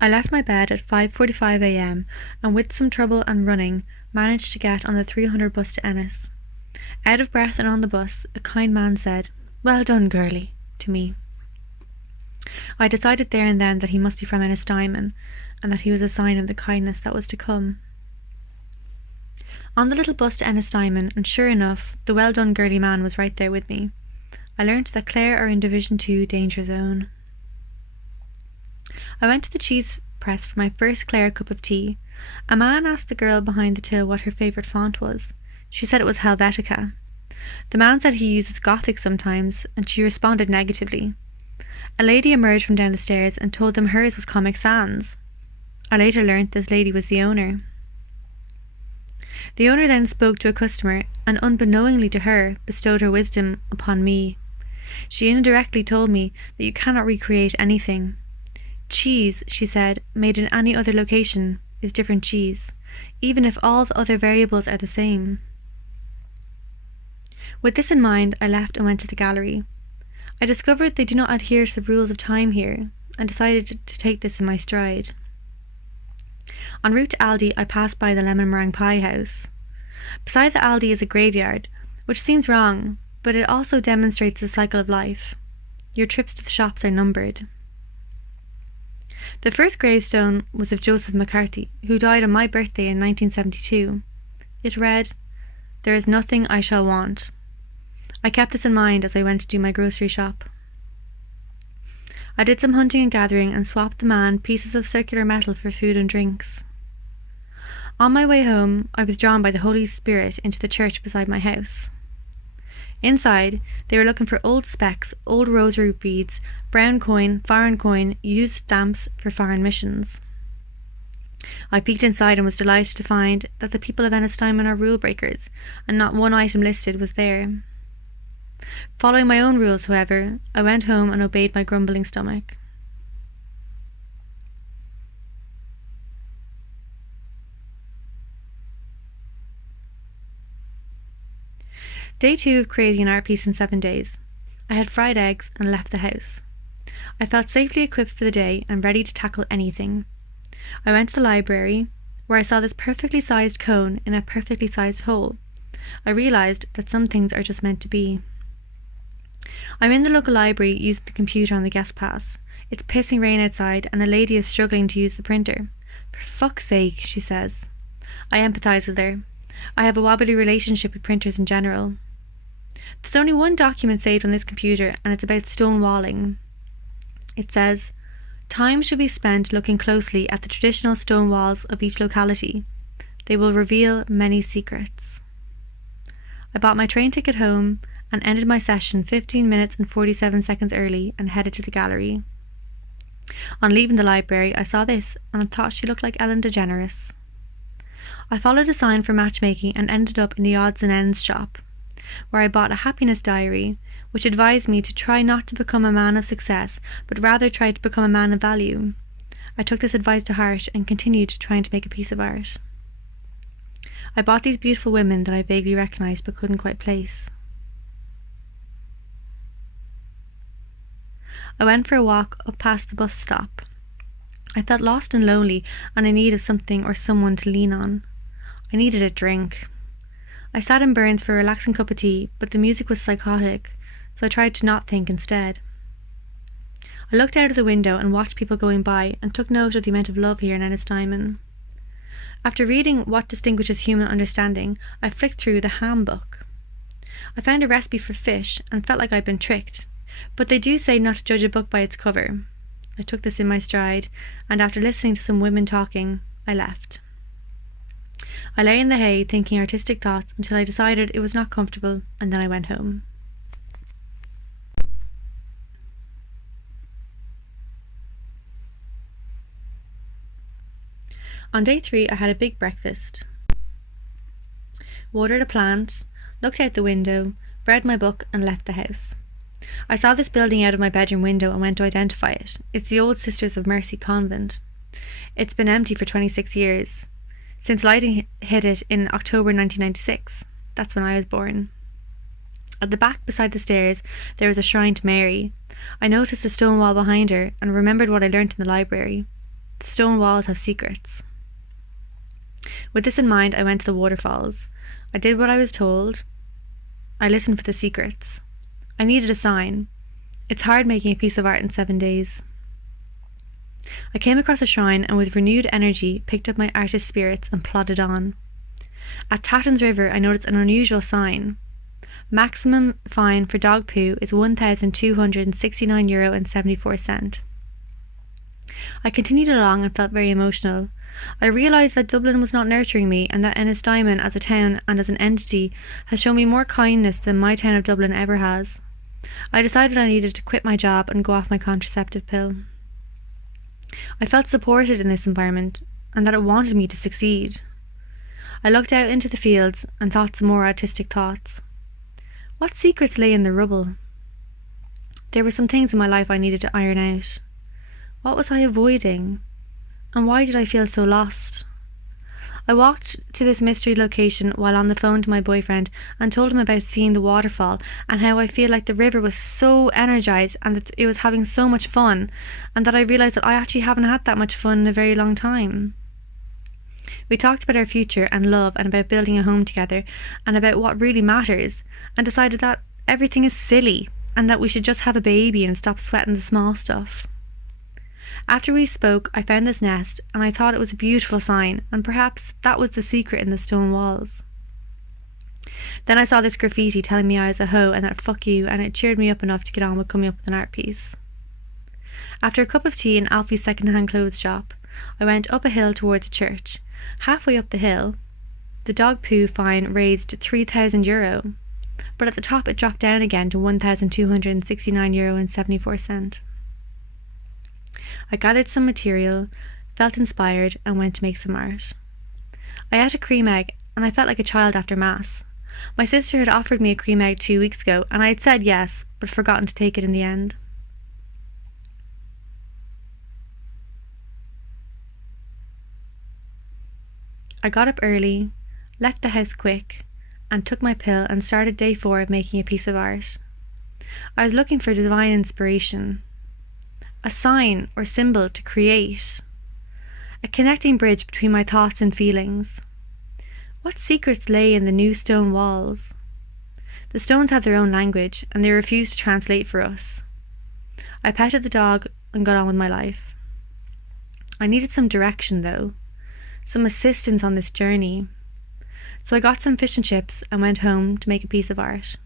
I left my bed at 5:45 a.m. and with some trouble and running managed to get on the 300 bus to Ennis. Out of breath and on the bus, a kind man said, "Well done, girlie," to me. I decided there and then that he must be from Ennistimon and that he was a sign of the kindness that was to come. On the little bus to Ennistimon, and sure enough, the well done girly man was right there with me. I learnt that Clare are in Division 2 danger zone. I went to the cheese press for my first Clare cup of tea. A man asked the girl behind the till what her favourite font was. She said it was Helvetica. The man said he uses Gothic sometimes, and she responded negatively. A lady emerged from down the stairs and told them hers was Comic Sans. I later learnt this lady was the owner. The owner then spoke to a customer and, unbeknowingly to her, bestowed her wisdom upon me. She indirectly told me that you cannot recreate anything. Cheese, she said, made in any other location is different cheese, even if all the other variables are the same. With this in mind, I left and went to the gallery. I discovered they do not adhere to the rules of time here, and decided to take this in my stride. En route to Aldi, I passed by the lemon meringue pie house. Beside the Aldi is a graveyard, which seems wrong, but it also demonstrates the cycle of life. Your trips to the shops are numbered. The first gravestone was of Joseph McCarthy, who died on my birthday in 1972. It read, "There is nothing I shall want." I kept this in mind as I went to do my grocery shop. I did some hunting and gathering and swapped the man pieces of circular metal for food and drinks. On my way home, I was drawn by the Holy Spirit into the church beside my house. Inside, they were looking for old specks, old rosary beads, brown coin, foreign coin, used stamps for foreign missions. I peeked inside and was delighted to find that the people of Ennistimon are rule breakers, and not one item listed was there. Following my own rules, however, I went home and obeyed my grumbling stomach. Day 2 of creating an art piece in 7 days. I had fried eggs and left the house. I felt safely equipped for the day and ready to tackle anything. I went to the library, where I saw this perfectly sized cone in a perfectly sized hole. I realised that some things are just meant to be. I'm in the local library using the computer on the guest pass. It's pissing rain outside and a lady is struggling to use the printer. "For fuck's sake," she says. I empathise with her. I have a wobbly relationship with printers in general. There's only one document saved on this computer and it's about stone walling. It says, "Time should be spent looking closely at the traditional stone walls of each locality. They will reveal many secrets." I bought my train ticket home and ended my session 15 minutes and 47 seconds early and headed to the gallery. On leaving the library, I saw this and I thought she looked like Ellen DeGeneres. I followed a sign for matchmaking and ended up in the odds and ends shop, where I bought a happiness diary, which advised me to try not to become a man of success, but rather try to become a man of value. I took this advice to heart and continued trying to make a piece of art. I bought these beautiful women that I vaguely recognised but couldn't quite place. I went for a walk up past the bus stop. I felt lost and lonely and in need of something or someone to lean on. I needed a drink. I sat in Burns for a relaxing cup of tea, but the music was psychotic, so I tried to not think instead. I looked out of the window and watched people going by and took note of the amount of love here in Ennistimon. After reading What Distinguishes Human Understanding, I flicked through the ham book. I found a recipe for fish and felt like I'd been tricked, but they do say not to judge a book by its cover. I took this in my stride, and after listening to some women talking, I left. I lay in the hay thinking artistic thoughts until I decided it was not comfortable, and then I went home. On day 3, I had a big breakfast. Watered a plant, looked out the window, read my book and left the house. I saw this building out of my bedroom window and went to identify it. It's the old Sisters of Mercy convent. It's been empty for 26 years. Since lighting hit it in October 1996. That's when I was born. At the back beside the stairs, there was a shrine to Mary. I noticed the stone wall behind her and remembered what I learnt in the library. The stone walls have secrets. With this in mind, I went to the waterfalls. I did what I was told. I listened for the secrets. I needed a sign. It's hard making a piece of art in 7 days. I came across a shrine and with renewed energy picked up my artist spirits and plodded on. At Tatton's River, I noticed an unusual sign. Maximum fine for dog poo is €1,269.74. I continued along and felt very emotional. I realised that Dublin was not nurturing me and that Ennistimon as a town and as an entity has shown me more kindness than my town of Dublin ever has. I decided I needed to quit my job and go off my contraceptive pill. I felt supported in this environment and that it wanted me to succeed. I looked out into the fields and thought some more artistic thoughts. What secrets lay in the rubble? There were some things in my life I needed to iron out. What was I avoiding? And why did I feel so lost? I walked to this mystery location while on the phone to my boyfriend and told him about seeing the waterfall and how I feel like the river was so energised and that it was having so much fun, and that I realised that I actually haven't had that much fun in a very long time. We talked about our future and love and about building a home together and about what really matters, and decided that everything is silly and that we should just have a baby and stop sweating the small stuff. After we spoke, I found this nest and I thought it was a beautiful sign, and perhaps that was the secret in the stone walls. Then I saw this graffiti telling me I was a hoe and that fuck you, and it cheered me up enough to get on with coming up with an art piece. After a cup of tea in Alfie's second-hand clothes shop, I went up a hill towards church. Halfway up the hill, the dog poo fine raised €3,000, but at the top it dropped down again to €1,269.74. I gathered some material, felt inspired, and went to make some art. I ate a cream egg, and I felt like a child after Mass. My sister had offered me a cream egg 2 weeks ago, and I had said yes, but forgotten to take it in the end. I got up early, left the house quick, and took my pill and started day 4 of making a piece of art. I was looking for divine inspiration. A sign or symbol to create. A connecting bridge between my thoughts and feelings. What secrets lay in the new stone walls? The stones have their own language and they refuse to translate for us. I petted the dog and got on with my life. I needed some direction though, some assistance on this journey. So I got some fish and chips and went home to make a piece of art.